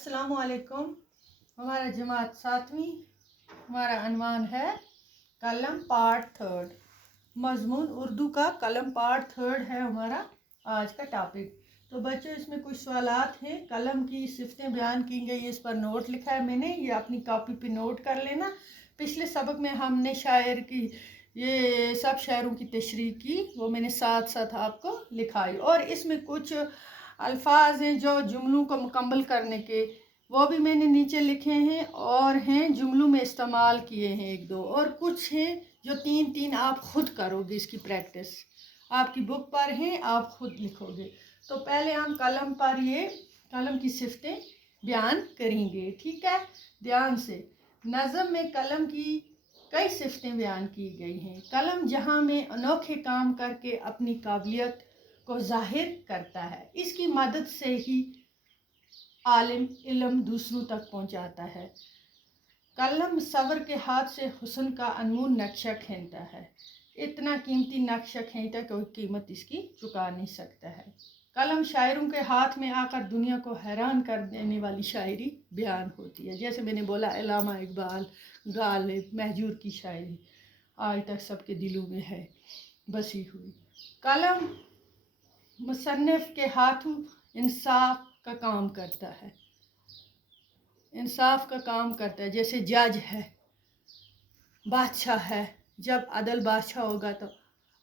अस्सलाम वालेकुम। हमारा जमात 7वीं, हमारा अनवान है कलम पार्ट 3। मजमून उर्दू का कलम पार्ट 3 है हमारा आज का टॉपिक। तो बच्चों, इसमें कुछ सवालात हैं। कलम की सिफ़तें बयान की गई, इस पर नोट लिखा है मैंने, ये अपनी कॉपी पे नोट कर लेना। पिछले सबक में हमने शायर की ये सब शायरों की तशरीह की, वो मैंने साथ साथ आपको लिखाई। और इसमें कुछ अल्फाज हैं जो जुमलों को मुकम्मल करने के, वो भी मैंने नीचे लिखे हैं और हैं जुमलों में इस्तेमाल किए हैं एक दो, और कुछ हैं जो तीन तीन आप खुद करोगे। इसकी प्रैक्टिस आपकी बुक पर हैं, आप खुद लिखोगे। तो पहले हम कलम पर ये कलम की सिफ़तें बयान करेंगे, ठीक है, ध्यान से। नज़म में कलम की कई सिफ़तें बयान की गई हैं। कलम जहाँ में अनोखे काम करके अपनी काबिलियत को जाहिर करता है, इसकी मदद से ही आलिम इल्म दूसरों तक पहुँचाता है। कलम सवर के हाथ से हुस्न का अनमोल नक्शा खींचता है। इतना कीमती नक्शा खींचता कोई कीमत इसकी चुका नहीं सकता है। कलम शायरों के हाथ में आकर दुनिया को हैरान कर देने वाली शायरी बयान होती है। जैसे मैंने बोला, अल्लामा इकबाल, गालिब, महजूर की शायरी आज तक सबके दिलों में है बसी हुई। कलम मुसन्निफ के हाथों इंसाफ का काम करता है, इंसाफ का काम करता है। जैसे जज है, बादशाह है, जब अदल बादशाह होगा तो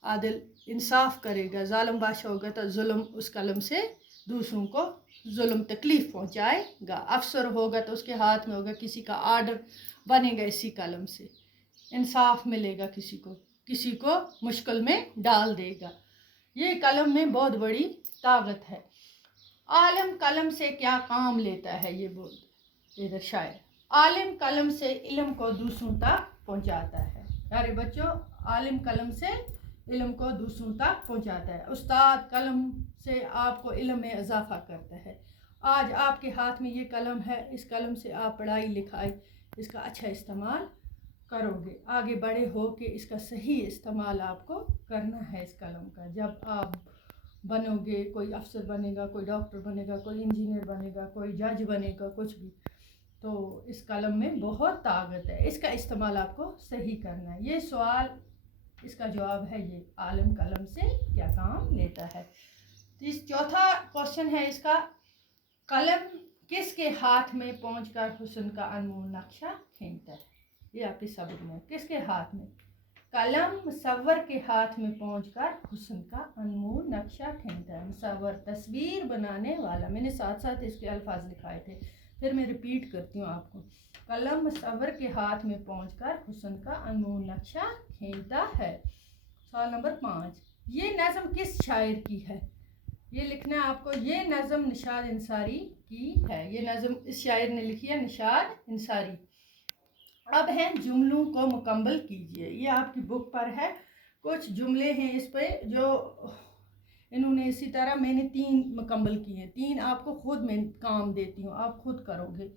आदिल इंसाफ करेगा, जालिम बादशाह होगा तो जुल्म उस कलम से दूसरों को जुल्म तकलीफ़ पहुंचाएगा। अफसर होगा तो उसके हाथ में होगा, किसी का आर्डर बनेगा इसी कलम से, इंसाफ मिलेगा, किसी को मुश्किल में डाल देगा। ये कलम में बहुत बड़ी ताकत है। आलिम कलम से क्या काम लेता है, ये बोल इधर शायर। आलिम कलम से इल्म को दूसरों तक पहुंचाता है। अरे बच्चों, आलिम कलम से इल्म को दूसरों तक पहुंचाता है। उस्ताद कलम से आपको इल्म में इजाफा करता है। आज आपके हाथ में ये कलम है, इस कलम से आप पढ़ाई लिखाई इसका अच्छा इस्तेमाल करोगे। आगे बड़े हो के इसका सही इस्तेमाल आपको करना है इस कलम का। जब आप बनोगे, कोई अफसर बनेगा, कोई डॉक्टर बनेगा, कोई इंजीनियर बनेगा, कोई जज बनेगा, कुछ भी, तो इस कलम में बहुत ताकत है। इसका इस्तेमाल आपको सही करना है। ये सवाल, इसका जवाब है ये, आलिम कलम से क्या काम लेता है। तो इस चौथा क्वेश्चन है इसका, कलम किसके हाथ में पहुंचकर हुस्न का अनमोल नक्शा खींचता है। ये आपके सबक में, किसके हाथ में? कलम मुसव्वर के हाथ में पहुंचकर हुस्न का अनमोल नक्शा खींचता है। मुसव्वर तस्वीर बनाने वाला, मैंने साथ साथ इसके अल्फाज लिखाए थे, फिर मैं रिपीट करती हूँ आपको। कलम मुसव्वर के हाथ में पहुंचकर हुस्न का अनमोल नक्शा खींचता है। सवाल नंबर 5, ये नज़म किस शायर की है? ये लिखना है आपको। ये नज़म निशाद इंसारी की है। ये नज़म इस शायर ने लिखी है, निशाद इंसारी। अब हैं जुमलों को मुकम्मल कीजिए। ये आपकी बुक पर है, कुछ जुमले हैं इस पे जो इन्होंने, इसी तरह मैंने 3 मुकम्मल किए हैं। 3 आपको खुद मैं काम देती हूँ, आप खुद करोगे,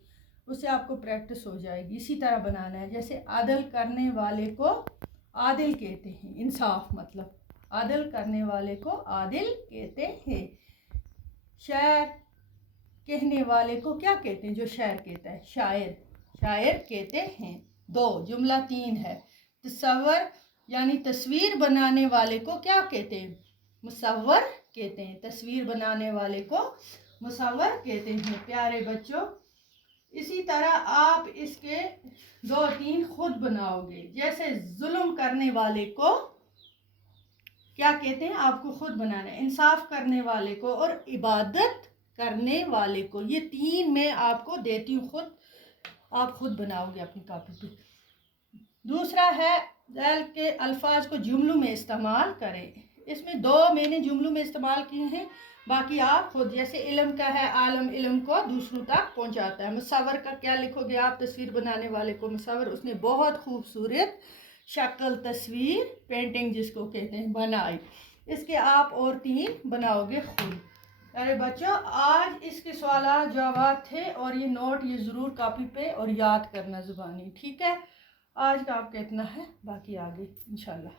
उससे आपको प्रैक्टिस हो जाएगी। इसी तरह बनाना है। जैसे आदल करने वाले को आदिल कहते हैं, इंसाफ मतलब आदल करने वाले को आदिल कहते हैं। शायर कहने वाले को क्या कहते हैं? जो शायर कहता है, शायर कहते हैं। 2 जुमला 3 है। तस्वर यानी तस्वीर बनाने वाले को क्या कहते हैं? मुसव्वर कहते हैं। तस्वीर बनाने वाले को मुसव्वर कहते हैं। प्यारे बच्चों, इसी तरह आप इसके 2-3 खुद बनाओगे। जैसे जुल्म करने वाले को क्या कहते हैं, आपको खुद बनाना है। इंसाफ करने वाले को और इबादत करने वाले को, ये 3 मैं आपको देती हूँ खुद, आप खुद बनाओगे अपनी कॉपी पे। दूसरा है, ज़ैल के अल्फाज को जुमलों में इस्तेमाल करें। इसमें 2 मैंने जुमलों में इस्तेमाल किए हैं, बाकी आप खुद। जैसे इल्म का है, आलम इल्म को दूसरों तक पहुंचाता है। मुसव्वर का क्या लिखोगे आप? तस्वीर बनाने वाले को मुसव्वर, उसने बहुत खूबसूरत शक्ल, तस्वीर, पेंटिंग जिसको कहते हैं, बनाई। इसके आप और 3 बनाओगे खुद। अरे बच्चों, आज इसके सवाल जवाब थे, और ये नोट ये ज़रूर कॉपी पे और याद करना ज़ुबानी, ठीक है। आज का आपका इतना है, बाकी आगे इंशाल्लाह।